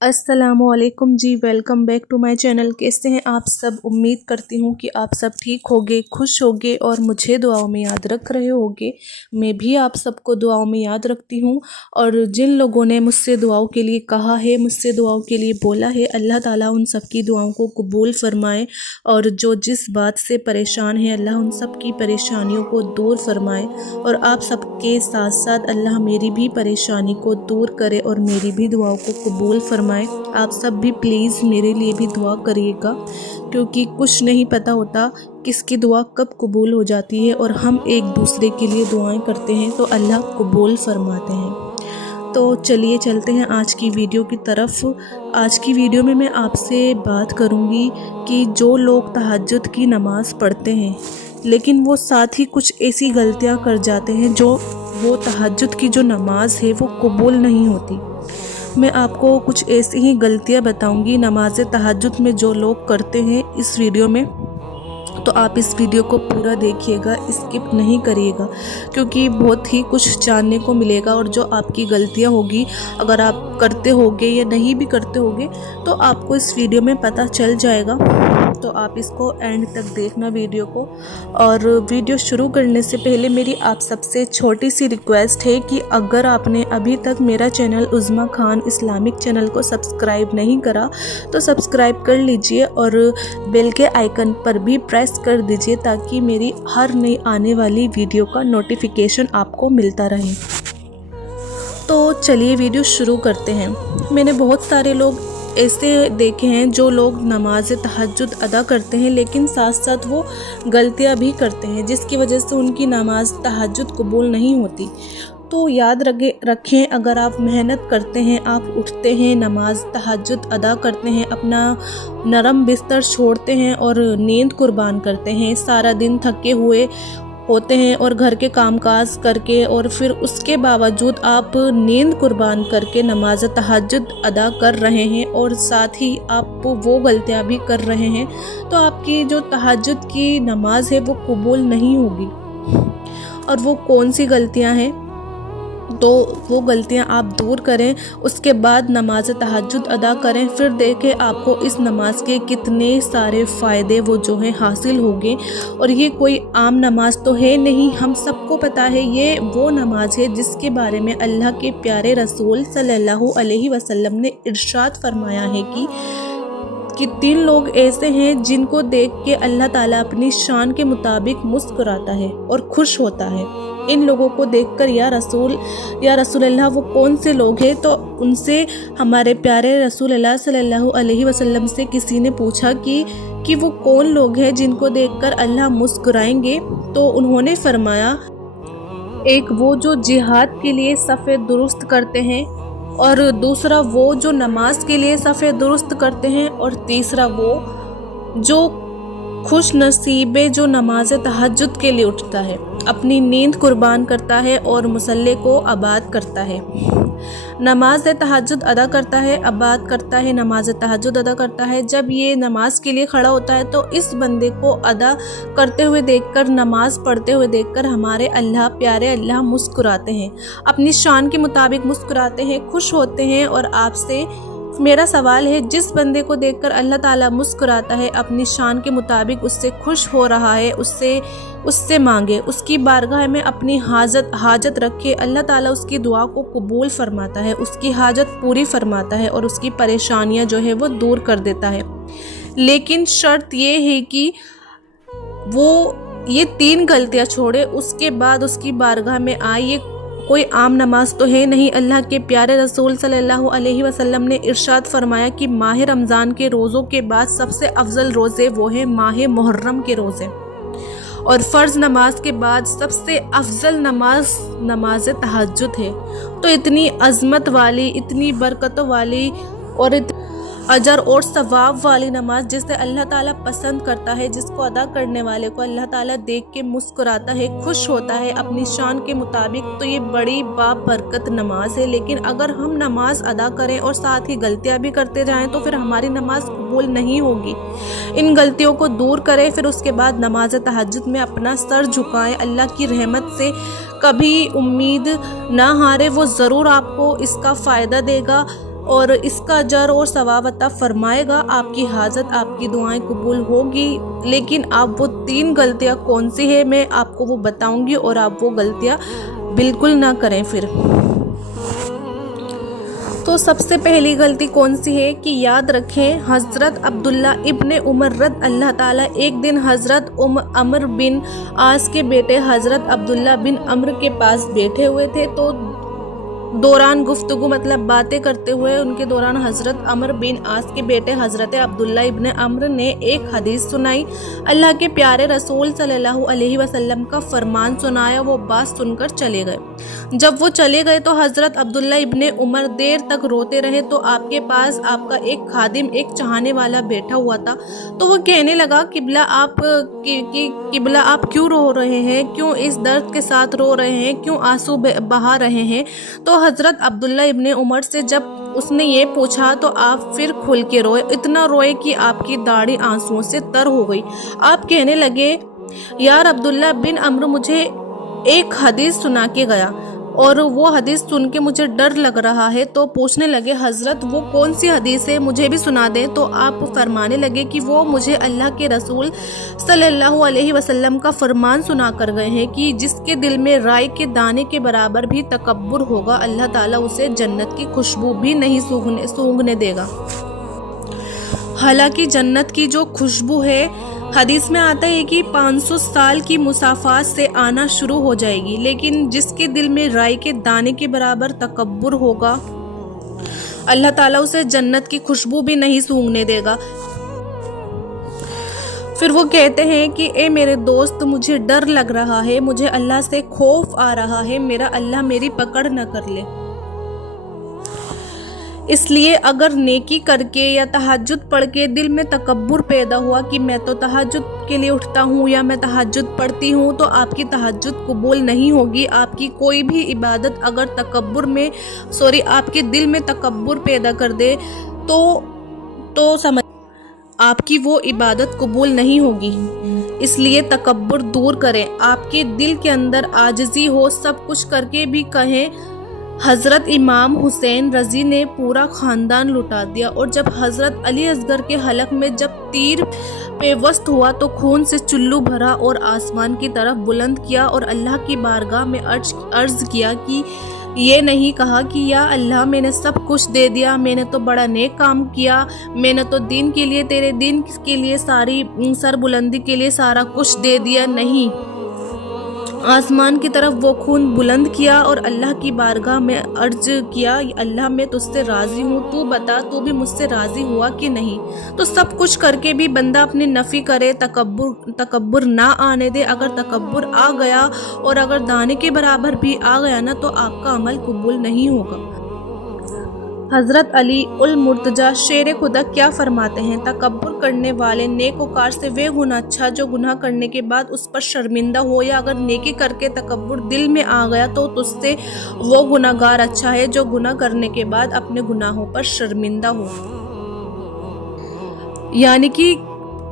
अस्सलामुअलैकुम जी, welcome back to my channel. कैसे हैं आप सब? उम्मीद करती हूँ कि आप सब ठीक होगे, खुश होगे और मुझे दुआओं में याद रख रहे होगे। मैं भी आप सबको दुआओं में याद रखती हूँ। और जिन लोगों ने मुझसे दुआओं के लिए कहा है, मुझसे दुआओं के लिए बोला है, अल्लाह ताला उन सब की दुआओं को कबूल फरमाए। और जो जिस बात से परेशान है, अल्लाह उन सब की परेशानियों को दूर फरमाए। और आप सबके साथ साथ अल्लाह मेरी भी परेशानी को दूर करे और मेरी भी दुआओं को कबूल फरमाए। आप सब भी प्लीज़ मेरे लिए भी दुआ करिएगा, क्योंकि कुछ नहीं पता होता किसकी दुआ कब कबूल हो जाती है। और हम एक दूसरे के लिए दुआएं करते हैं तो अल्लाह कबूल फरमाते हैं। तो चलिए चलते हैं आज की वीडियो की तरफ। आज की वीडियो में मैं आपसे बात करूंगी कि जो लोग तहज्जुद की नमाज़ पढ़ते हैं लेकिन वो साथ ही कुछ ऐसी गलतियां कर जाते हैं जो वो तहज्जुद की जो नमाज है वो कबूल नहीं होती। मैं आपको कुछ ऐसी ही गलतियां बताऊंगी नमाज तहज्जुद में जो लोग करते हैं इस वीडियो में। तो आप इस वीडियो को पूरा देखिएगा, स्किप नहीं करिएगा, क्योंकि बहुत ही कुछ जानने को मिलेगा। और जो आपकी गलतियां होगी, अगर आप करते होगे या नहीं भी करते होगे, तो आपको इस वीडियो में पता चल जाएगा। तो आप इसको एंड तक देखना वीडियो को। और वीडियो शुरू करने से पहले मेरी आप सबसे छोटी सी रिक्वेस्ट है कि अगर आपने अभी तक मेरा चैनल उज़्मा खान इस्लामिक चैनल को सब्सक्राइब नहीं करा तो सब्सक्राइब कर लीजिए और बेल के आइकन पर भी प्रेस कर दीजिए, ताकि मेरी हर नई आने वाली वीडियो का नोटिफिकेशन आपको मिलता रहे। तो चलिए वीडियो शुरू करते हैं। मैंने बहुत सारे लोग ऐसे देखे हैं जो लोग नमाज तहज्जुद अदा करते हैं लेकिन साथ साथ वो गलतियां भी करते हैं, जिसकी वजह से उनकी नमाज तहज्जुद कबूल नहीं होती। तो याद रखें, अगर आप मेहनत करते हैं, आप उठते हैं, नमाज तहज्जुद अदा करते हैं, अपना नरम बिस्तर छोड़ते हैं और नींद कुर्बान करते हैं, सारा दिन थके हुए होते हैं और घर के कामकाज करके, और फिर उसके बावजूद आप नींद कुर्बान करके नमाज तहज्जुद अदा कर रहे हैं और साथ ही आप वो गलतियां भी कर रहे हैं, तो आपकी जो तहज्जुद की नमाज है वो कबूल नहीं होगी। और वो कौन सी गलतियां हैं? तो वो गलतियां आप दूर करें, उसके बाद नमाज तहज्जुद अदा करें, फिर देखें आपको इस नमाज के कितने सारे फ़ायदे वो जो हैं हासिल होंगे। और ये कोई आम नमाज तो है नहीं, हम सबको पता है ये वो नमाज है जिसके बारे में अल्लाह के प्यारे रसूल सल्लल्लाहु अलैहि वसल्लम ने इरशाद फरमाया है कि 3 लोग ऐसे हैं जिनको देख के अल्लाह ताला अपनी शान के मुताबिक मुस्कुराता है और खुश होता है। इन लोगों को देखकर या रसूल अल्लाह वो कौन से लोग हैं? तो उनसे हमारे प्यारे रसूल अल्लाह सल्लल्लाहु अलैहि वसल्लम से किसी ने पूछा कि वो कौन लोग हैं जिनको देखकर अल्लाह मुस्कुराएंगे? तो उन्होंने फरमाया, एक वो जो जिहाद के लिए सफ़े दुरुस्त करते हैं, और दूसरा वो जो नमाज के लिए सफ़े दुरुस्त करते हैं, और तीसरा वो जो खुश नसीबे जो नमाज तहज्जुद के लिए उठता है, अपनी नींद कुर्बान करता है और मुसल्ले को आबाद करता है, नमाज तहज्जुद अदा करता है, आबाद करता है, नमाज तहज्जुद अदा करता है। जब ये नमाज के लिए खड़ा होता है तो इस बंदे को अदा करते हुए देखकर, नमाज पढ़ते हुए देखकर हमारे अल्लाह, प्यारे अल्लाह मुस्कुराते हैं, अपनी शान के मुताबिक मुस्कुराते हैं, खुश होते हैं। और आपसे मेरा सवाल है, जिस बंदे को देखकर अल्लाह ताला मुस्कुराता है, अपनी शान के मुताबिक उससे खुश हो रहा है, उससे मांगे, उसकी बारगाह में अपनी हाजत रखे, अल्लाह ताला उसकी दुआ को कबूल फरमाता है, उसकी हाजत पूरी फरमाता है और उसकी परेशानियां जो है वो दूर कर देता है। लेकिन शर्त ये है कि वो ये 3 गलतियां छोड़े, उसके बाद उसकी बारगाह में आए। ये कोई आम नमाज तो है नहीं। अल्लाह के प्यारे रसूल सल्लल्लाहु अलैहि वसल्लम ने इरशाद फरमाया कि माह रमज़ान के रोज़ों के बाद सबसे अफजल रोज़े वो हैं माह मुहर्रम के रोज़े, और फ़र्ज़ नमाज के बाद सबसे अफजल नमाज तहज्जुद है। तो इतनी अज़मत वाली, इतनी बरकतों वाली और अजर और सवाब वाली नमाज जिसे अल्लाह ताला पसंद करता है, जिसको अदा करने वाले को अल्लाह ताला देख के मुस्कुराता है, खुश होता है अपनी शान के मुताबिक, तो ये बड़ी बाबरकत नमाज है। लेकिन अगर हम नमाज अदा करें और साथ ही गलतियां भी करते जाएं तो फिर हमारी नमाज कबूल नहीं होगी। इन गलतियों को दूर करें, फिर उसके बाद नमाज तहज्जुद में अपना सर झुकाएं। अल्लाह की रहमत से कभी उम्मीद ना हारे, वो ज़रूर आपको इसका फ़ायदा देगा। اور اس کا اجر اور ثواب عطا فرمائے گا، آپ کی حاجت آپ کی دعائیں قبول ہوگی۔ لیکن آپ وہ 3 غلطیاں کون سی ہے میں آپ کو وہ بتاؤں گی، اور آپ وہ غلطیاں بالکل نہ کریں پھر۔ تو سب سے پہلی غلطی کون سی ہے کہ یاد رکھیں، حضرت عبداللہ ابن عمر رضی اللہ تعالیٰ ایک دن حضرت عمر بن عاص کے بیٹے حضرت عبداللہ بن عمر کے پاس بیٹھے ہوئے تھے، تو دوران گفتگو مطلب باتیں کرتے ہوئے ان کے دوران حضرت عمر بن عاص کے بیٹے حضرت عبداللہ ابن عمر نے ایک حدیث سنائی، اللہ کے پیارے رسول صلی اللہ علیہ وسلم کا فرمان سنایا، وہ بات سن کر چلے گئے۔ جب وہ چلے گئے تو حضرت عبداللہ ابن عمر دیر تک روتے رہے، تو آپ کے پاس آپ کا ایک خادم ایک چاہنے والا بیٹھا ہوا تھا، تو وہ کہنے لگا، قبلہ آپ کیوں رو رہے ہیں، کیوں اس درد کے ساتھ رو رہے ہیں، کیوں آنسو بہا رہے ہیں؟ تو حضرت عبداللہ ابن عمر سے جب اس نے یہ پوچھا تو آپ پھر کھل کے روئے، اتنا روئے کہ آپ کی داڑھی آنسوؤں سے تر ہو گئی۔ آپ کہنے لگے، یار عبداللہ بن عمر مجھے ایک حدیث سنا کے گیا اور وہ حدیث سن کے مجھے ڈر لگ رہا ہے۔ تو پوچھنے لگے، حضرت وہ کون سی حدیث ہے، مجھے بھی سنا دیں۔ تو آپ فرمانے لگے کہ وہ مجھے اللہ کے رسول صلی اللہ علیہ وسلم کا فرمان سنا کر گئے ہیں کہ جس کے دل میں رائی کے دانے کے برابر بھی تکبر ہوگا، اللہ تعالیٰ اسے جنت کی خوشبو بھی نہیں سونگھنے دے گا۔ حالانکہ جنت کی جو خوشبو ہے، حدیث میں آتا ہے کہ 500 سال کی مسافات سے آنا شروع ہو جائے گی، لیکن جس کے دل میں رائی کے دانے کے برابر تکبر ہوگا، اللہ تعالیٰ اسے جنت کی خوشبو بھی نہیں سونگھنے دے گا۔ پھر وہ کہتے ہیں کہ اے میرے دوست، مجھے ڈر لگ رہا ہے، مجھے اللہ سے خوف آ رہا ہے، میرا اللہ میری پکڑ نہ کر لے۔ اس لیے اگر نیکی کر کے یا تہجد پڑھ کے دل میں تکبر پیدا ہوا کہ میں تو تہجد کے لیے اٹھتا ہوں یا میں تہجد پڑھتی ہوں، تو آپ کی تہجد قبول نہیں ہوگی۔ آپ کی کوئی بھی عبادت اگر آپ کے دل میں تکبر پیدا کر دے تو سمجھ آپ کی وہ عبادت قبول نہیں ہوگی۔ اس لیے تکبر دور کریں، آپ کے دل کے اندر عاجزی ہو، سب کچھ کر کے بھی کہیں، حضرت امام حسین رضی نے پورا خاندان لٹا دیا، اور جب حضرت علی اصغر کے حلق میں جب تیر پیوست ہوا تو خون سے چلو بھرا اور آسمان کی طرف بلند کیا اور اللہ کی بارگاہ میں عرض کیا کہ یہ نہیں کہا کہ یا اللہ میں نے سب کچھ دے دیا، میں نے تو بڑا نیک کام کیا، میں نے تو دین کے لیے تیرے دین کے لیے ساری سر بلندی کے لیے سارا کچھ دے دیا، نہیں، آسمان کی طرف وہ خون بلند کیا اور اللہ کی بارگاہ میں عرض کیا، اللہ میں تجھ سے راضی ہوں، تو بتا تو بھی مجھ سے راضی ہوا کہ نہیں۔ تو سب کچھ کر کے بھی بندہ اپنی نفی کرے، تکبر نہ آنے دے۔ اگر تکبر آ گیا اور اگر دانے کے برابر بھی آ گیا نا، تو آپ کا عمل قبول نہیں ہوگا۔ حضرت علی المرتضیٰ شیر خدا کیا فرماتے ہیں، تکبر کرنے والے نیکوکار سے وہ گناہ اچھا جو گناہ کرنے کے بعد اس پر شرمندہ ہو، یا اگر نیکی کر کے تکبر دل میں آ گیا تو تجھ سے وہ گناہ گار اچھا ہے جو گناہ کرنے کے بعد اپنے گناہوں پر شرمندہ ہو۔ یعنی کہ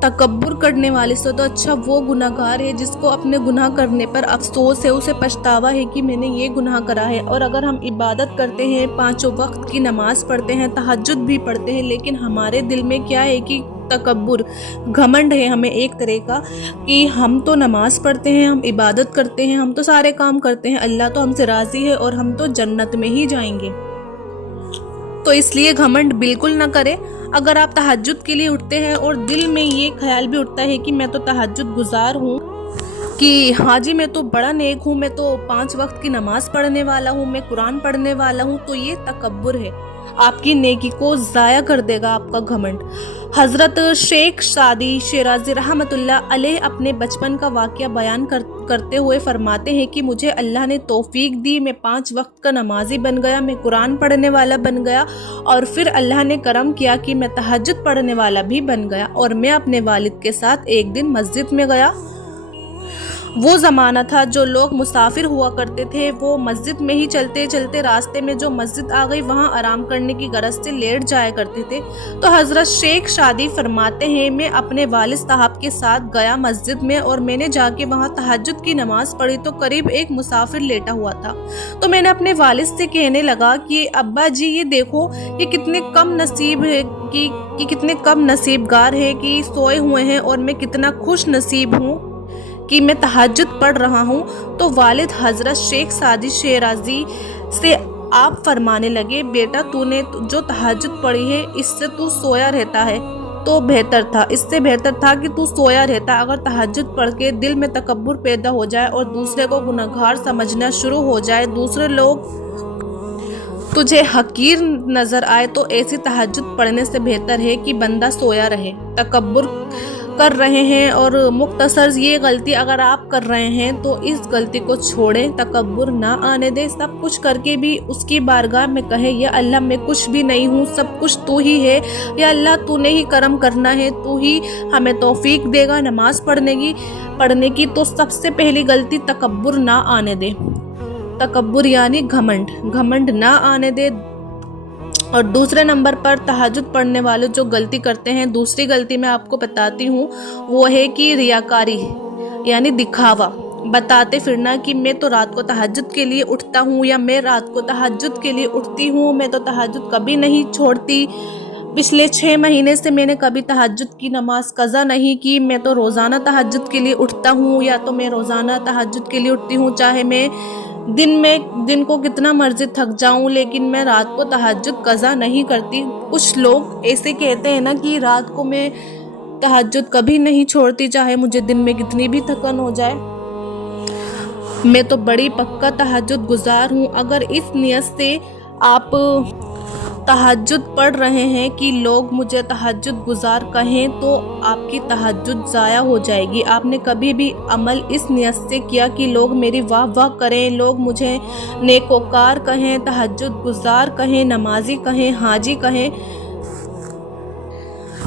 تکبر کرنے والے سے تو اچھا وہ گناہ گار ہے جس کو اپنے گناہ کرنے پر افسوس ہے، اسے پچھتاوا ہے کہ میں نے یہ گناہ کرا ہے۔ اور اگر ہم عبادت کرتے ہیں، 5 وقت کی نماز پڑھتے ہیں، تہجد بھی پڑھتے ہیں، لیکن ہمارے دل میں کیا ہے کہ تکبر، گھمنڈ ہے ہمیں ایک طرح کا کہ ہم تو نماز پڑھتے ہیں، ہم عبادت کرتے ہیں، ہم تو سارے کام کرتے ہیں، اللہ تو ہم سے راضی ہے اور ہم تو جنت میں ہی جائیں گے۔ تو اس لیے گھمنڈ بالکل نہ کرے۔ اگر آپ تہجد کے لیے اٹھتے ہیں اور دل میں یہ خیال بھی اٹھتا ہے کہ میں تو تہجد گزار ہوں، کہ ہاں جی میں تو بڑا نیک ہوں، میں تو 5 وقت کی نماز پڑھنے والا ہوں، میں قرآن پڑھنے والا ہوں، تو یہ تکبر ہے، آپ کی نیکی کو ضائع کر دے گا آپ کا گھمنڈ۔ حضرت شیخ سعدی شیرازی رحمۃ اللہ علیہ اپنے بچپن کا واقعہ بیان کرتے ہوئے فرماتے ہیں کہ مجھے اللہ نے توفیق دی، میں 5 وقت کا نمازی بن گیا، میں قرآن پڑھنے والا بن گیا، اور پھر اللہ نے کرم کیا کہ میں تہجد پڑھنے والا بھی بن گیا، اور میں اپنے والد کے ساتھ ایک دن مسجد میں گیا वो ज़माना था जो लोग मुसाफिर हुआ करते थे, वो मस्जिद में ही चलते चलते रास्ते में जो मस्जिद आ गई वहाँ आराम करने की गरज से लेट जाया करते थे। तो हज़रत शेख शादी फरमाते हैं, मैं अपने वालिद साहब के साथ गया मस्जिद में और मैंने जाके वहाँ तहज्जुद की नमाज़ पढ़ी तो करीब एक मुसाफिर लेटा हुआ था। तो मैंने अपने वालिद से कहने लगा कि अब्बा जी ये देखो, ये कितने कम नसीब है कि कितने कम नसीबगार है कि सोए हुए हैं और मैं कितना खुश नसीब हूँ कि मैं तहज्जुद पढ़ रहा हूँ। तो वालिद हज़रत शेख सादी शेराजी से आप फरमाने लगे, बेटा तूने जो तहज्जुद पढ़ी है इससे तू सोया रहता है तो बेहतर था, इससे बेहतर था कि तू सोया रहता। अगर तहज्जुद पढ़ के दिल में तकब्बुर पैदा हो जाए और दूसरे को गुनहगार समझना शुरू हो जाए, दूसरे लोग तुझे हकीर नज़र आए, तो ऐसी तहज्जुद पढ़ने से बेहतर है कि बंदा सोया रहे। तकब्बुर कर रहे हैं और मुख्तसर ये गलती अगर आप कर रहे हैं तो इस गलती को छोड़ें, तकब्बुर ना आने दे। सब कुछ करके भी उसकी बारगाह में कहे, या अल्लाह मैं कुछ भी नहीं हूँ, सब कुछ तू ही है, या अल्लाह तूने ही करम करना है, तू ही हमें तौफीक देगा नमाज पढ़ने की। तो सबसे पहली गलती तकब्बुर ना आने दे। तकब्बुर यानी घमंड ना आने दे। और दूसरे नंबर पर तहज्जुद पढ़ने वाले जो गलती करते हैं, दूसरी गलती मैं आपको बताती हूँ, वो है कि रियाकारी यानी दिखावा, बताते फिरना कि मैं तो रात को तहज्जुद के लिए उठता हूँ, या मैं रात को तहज्जुद के लिए उठती हूँ, मैं तो तहज्जुद कभी नहीं छोड़ती, पिछले 6 महीने से मैंने कभी तहज्जुद की नमाज कज़ा नहीं की, मैं तो रोज़ाना तहज्जुद के लिए उठता हूँ, या तो मैं रोज़ाना तहज्जुद के लिए उठती हूँ, चाहे मैं दिन को कितना मर्जी थक जाऊं, लेकिन मैं रात को तहज्जुद कज़ा नहीं करती। कुछ लोग ऐसे कहते हैं ना कि रात को मैं तहज्जुद कभी नहीं छोड़ती, चाहे मुझे दिन में कितनी भी थकन हो जाए। मैं तो बड़ी पक्का तहज्जुद गुजार हूँ। अगर इस नियत से आप तहज्जुद पढ़ रहे हैं कि लोग मुझे तहज्जुद गुजार कहें, तो आपकी तहज्जुद ज़ाया हो जाएगी। आपने कभी भी अमल इस नियत से किया कि लोग मेरी वाह वाह करें, लोग मुझे नेकोकार कहें, तहज्जुद गुजार कहें, नमाजी कहें, हाजी कहें,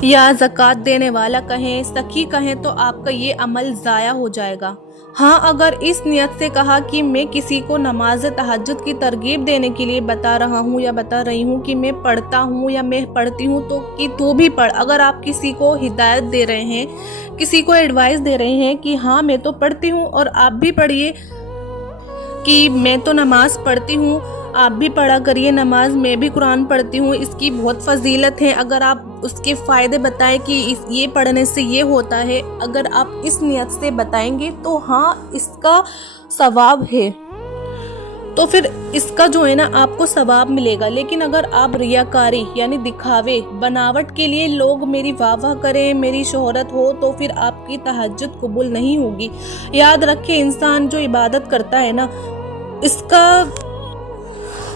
या ज़कात देने वाला कहें, सखी कहें, तो आपका ये अमल ज़ाया हो जाएगा। हाँ, अगर इस नियत से कहा कि मैं किसी को नमाज तहज्जुद की तरगीब देने के लिए बता रहा हूँ या बता रही हूँ कि मैं पढ़ता हूँ या मैं पढ़ती हूँ, तो कि तू भी पढ़। अगर आप किसी को हिदायत दे रहे हैं, किसी को एडवाइस दे रहे हैं कि हाँ मैं तो पढ़ती हूँ और आप भी पढ़िए, कि मैं तो नमाज पढ़ती हूँ, आप भी पढ़ा करिए नमाज, मैं भी कुरान पढ़ती हूँ, इसकी बहुत फजीलत है। अगर आप उसके फ़ायदे बताएं कि ये पढ़ने से ये होता है, अगर आप इस नियत से बताएंगे तो हाँ इसका सवाब है, तो फिर इसका जो है ना आपको सवाब मिलेगा। लेकिन अगर आप रियाकारी यानी दिखावे, बनावट के लिए लोग मेरी वाह वाह करें, मेरी शोहरत हो, तो फिर आपकी तहज्जुद कबूल नहीं होगी। याद रखें, इंसान जो इबादत करता है ना, इसका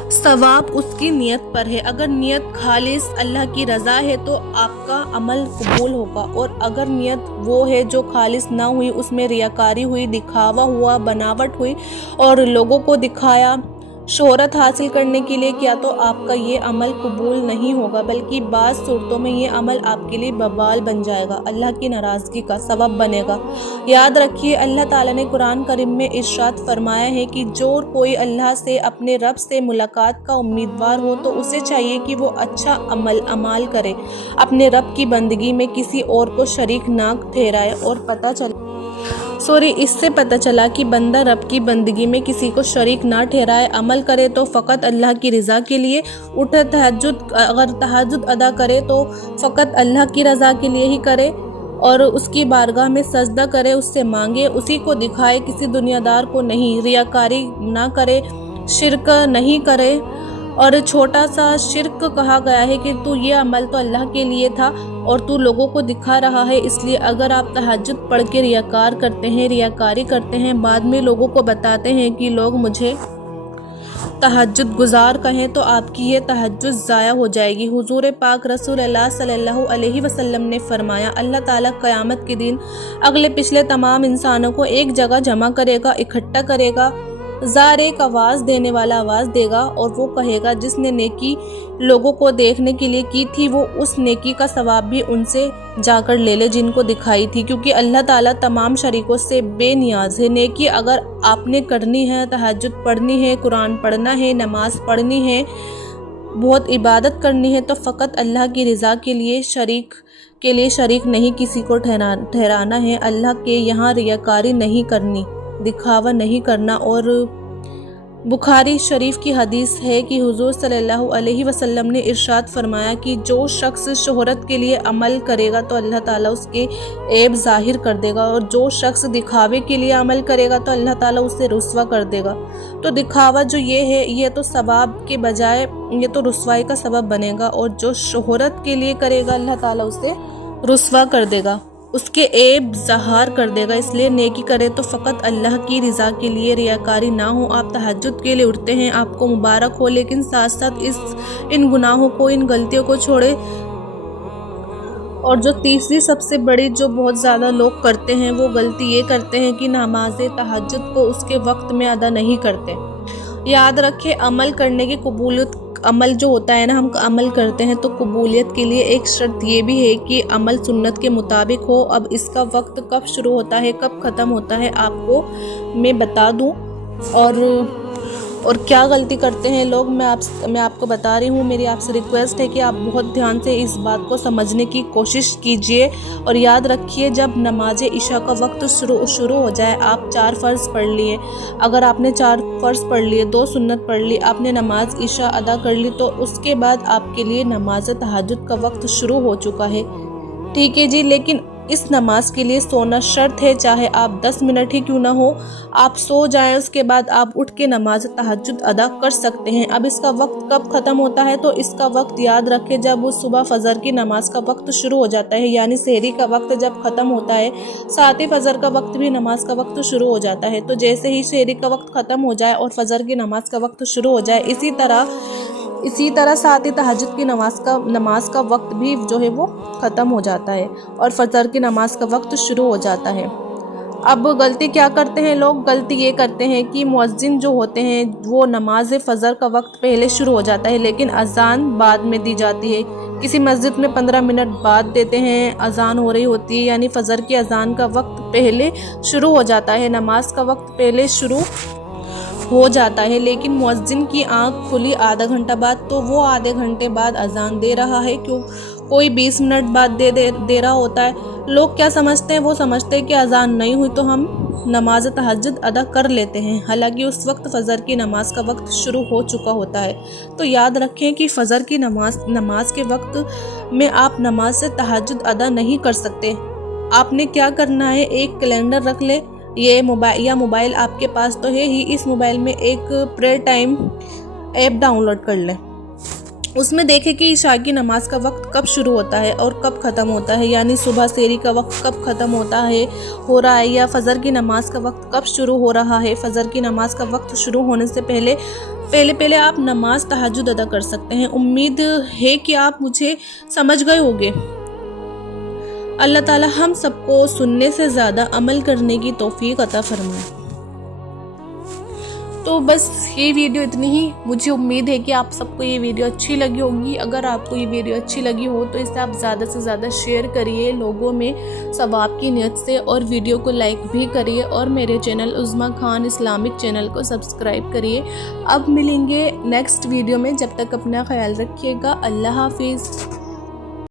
सवाब उसकी नियत पर है। अगर नियत खालिस अल्लाह की रज़ा है तो आपका अमल कबूल होगा, और अगर नियत वो है जो खालिस ना हुई, उसमें रियाकारी हुई, दिखावा हुआ, बनावट हुई और लोगों को दिखाया, शोहरत हासिल करने के लिए किया, तो आपका ये अमल कबूल नहीं होगा, बल्कि बाज़ सूरतों में ये अमल आपके लिए बवाल बन जाएगा, अल्लाह की नाराज़गी का सबब बनेगा। याद रखिए, अल्लाह ताला ने कुरान करीम में इरशाद फरमाया है कि जो कोई अल्लाह से, अपने रब से मुलाकात का उम्मीदवार हो, तो उसे चाहिए कि वो अच्छा अमाल करे, अपने रब की बंदगी में किसी और को शरीक ना ठहराए। और इससे पता चला कि बंदा रब की बंदगी में किसी को शरीक ना ठहराए, अमल करे तो फ़कत अल्लाह की रज़ा के लिए उठे, अगर तहज्जुद अदा करे तो फ़कत अल्लाह की रज़ा के लिए ही करे, और उसकी बारगाह में सजदा करे, उससे मांगे, उसी को दिखाए, किसी दुनियादार को नहीं, रियाकारी ना करे, शिरक नहीं करे। और छोटा सा शिरक कहा गया है कि तू ये अमल तो अल्लाह के लिए था और तू लोगों को दिखा रहा है। इसलिए अगर आप तहज्जुद पढ़ के रियाकारी करते हैं, बाद में लोगों को बताते हैं कि लोग मुझे तहज्जुद गुजार कहें, तो आपकी ये तहज्जुद ज़ाया हो जाएगी। हुजूर पाक रसूलुल्लाह सल्लल्लाहु अलैहि वसल्लम ने फरमाया, अल्लाह ताला क़यामत के दिन अगले पिछले तमाम इंसानों को एक जगह जमा करेगा, इकट्ठा करेगा, زار ایک آواز دینے والا آواز دے گا اور وہ کہے گا جس نے نیکی لوگوں کو دیکھنے کے لیے کی تھی وہ اس نیکی کا ثواب بھی ان سے جا کر لے لے جن کو دکھائی تھی، کیونکہ اللہ تعالیٰ تمام شریکوں سے بے نیاز ہے۔ نیکی اگر آپ نے کرنی ہے، تہجد پڑھنی ہے، قرآن پڑھنا ہے، نماز پڑھنی ہے، بہت عبادت کرنی ہے، تو فقط اللہ کی رضا کے لیے شریک نہیں کسی کو ٹھہرانا ہے۔ اللہ کے یہاں ریاکاری نہیں کرنی، دکھاوا نہیں کرنا۔ اور بخاری شریف کی حدیث ہے کہ حضور صلی اللہ علیہ وسلم نے ارشاد فرمایا کہ جو شخص شہرت کے لیے عمل کرے گا تو اللہ تعالیٰ اس کے عیب ظاہر کر دے گا، اور جو شخص دکھاوے کے لیے عمل کرے گا تو اللہ تعالیٰ اسے رسوا کر دے گا۔ تو دکھاوا جو یہ ہے، یہ تو ثواب کے بجائے یہ تو رسوائی کا سبب بنے گا، اور جو شہرت کے لیے کرے گا اللہ تعالیٰ اسے رسوا کر دے گا، اس کے عیب ظاہر کر دے گا۔ اس لیے نیکی کرے تو فقط اللہ کی رضا کے لیے، ریاکاری نہ ہو۔ آپ تہجد کے لیے اٹھتے ہیں، آپ کو مبارک ہو، لیکن ساتھ ساتھ ان گناہوں کو، ان غلطیوں کو چھوڑے۔ اور جو تیسری سب سے بڑی جو بہت زیادہ لوگ کرتے ہیں، وہ غلطی یہ کرتے ہیں کہ نماز تہجد کو اس کے وقت میں ادا نہیں کرتے۔ یاد رکھیں، عمل کرنے کی قبولیت، عمل جو ہوتا ہے نا، ہم عمل کرتے ہیں تو قبولیت کے لیے ایک شرط یہ بھی ہے کہ عمل سنت کے مطابق ہو۔ اب اس کا وقت کب شروع ہوتا ہے، کب ختم ہوتا ہے، آپ کو میں بتا دوں۔ اور کیا غلطی کرتے ہیں لوگ، میں آپ کو بتا رہی ہوں۔ میری آپ سے ریکویسٹ ہے کہ آپ بہت دھیان سے اس بات کو سمجھنے کی کوشش کیجئے، اور یاد رکھیے جب نماز عشاء کا وقت شروع ہو جائے، آپ 4 فرض پڑھ لیے، اگر آپ نے 4 فرض پڑھ لیے، 2 سنت پڑھ لی، آپ نے نماز عشاء ادا کر لی، تو اس کے بعد آپ کے لیے نماز تہجد کا وقت شروع ہو چکا ہے، ٹھیک ہے جی۔ لیکن اس نماز کے لیے سونا شرط ہے، چاہے آپ 10 منٹ ہی کیوں نہ ہو، آپ سو جائیں، اس کے بعد آپ اٹھ کے نماز تہجد ادا کر سکتے ہیں۔ اب اس کا وقت کب ختم ہوتا ہے، تو اس کا وقت یاد رکھیں جب صبح فجر کی نماز کا وقت شروع ہو جاتا ہے، یعنی سحری کا وقت جب ختم ہوتا ہے، ساتھ ہی فجر کا وقت بھی نماز کا وقت شروع ہو جاتا ہے۔ تو جیسے ہی سحری کا وقت ختم ہو جائے اور فجر کی نماز کا وقت شروع ہو جائے، اسی طرح ساتھ ہی تہجد کی نماز کا وقت بھی جو ہے وہ ختم ہو جاتا ہے اور فجر کی نماز کا وقت شروع ہو جاتا ہے۔ اب غلطی کیا کرتے ہیں لوگ، غلطی یہ کرتے ہیں کہ مؤذن جو ہوتے ہیں وہ نماز فجر کا وقت پہلے شروع ہو جاتا ہے لیکن اذان بعد میں دی جاتی ہے۔ کسی مسجد میں 15 منٹ بعد دیتے ہیں، اذان ہو رہی ہوتی ہے، یعنی فجر کی اذان کا وقت پہلے شروع ہو جاتا ہے، نماز کا وقت پہلے شروع ہو جاتا ہے، لیکن مؤذن کی آنکھ کھلی آدھا گھنٹہ بعد، تو وہ آدھے گھنٹے بعد اذان دے رہا ہے، کوئی 20 منٹ بعد دے رہا ہوتا ہے۔ لوگ کیا سمجھتے ہیں، وہ سمجھتے ہیں کہ اذان نہیں ہوئی تو ہم نماز تہجد ادا کر لیتے ہیں، حالانکہ اس وقت فجر کی نماز کا وقت شروع ہو چکا ہوتا ہے۔ تو یاد رکھیں کہ فجر کی نماز کے وقت میں آپ نماز تہجد ادا نہیں کر سکتے۔ آپ نے کیا کرنا ہے، ایک کیلنڈر رکھ لے، یہ موبائل آپ کے پاس تو ہے ہی، اس موبائل میں ایک prayer time app download کر لیں، اس میں دیکھیں کہ عشاء کی نماز کا وقت کب شروع ہوتا ہے اور کب ختم ہوتا ہے، یعنی صبح سحری کا وقت کب ختم ہو رہا ہے، یا فجر کی نماز کا وقت کب شروع ہو رہا ہے۔ فجر کی نماز کا وقت شروع ہونے سے پہلے آپ نماز تہجد ادا کر سکتے ہیں۔ امید ہے کہ آپ مجھے سمجھ گئے ہوگے۔ اللہ تعالی ہم سب کو سننے سے زیادہ عمل کرنے کی توفیق عطا فرمائے۔ تو بس یہ ویڈیو اتنی ہی، مجھے امید ہے کہ آپ سب کو یہ ویڈیو اچھی لگی ہوگی۔ اگر آپ کو یہ ویڈیو اچھی لگی ہو تو اسے آپ زیادہ سے زیادہ شیئر کریے لوگوں میں ثواب کی نیت سے، اور ویڈیو کو لائک بھی کریے، اور میرے چینل عظمیٰ خان اسلامک چینل کو سبسکرائب کریے۔ اب ملیں گے نیکسٹ ویڈیو میں، جب تک اپنا خیال رکھیے گا۔ اللہ حافظ۔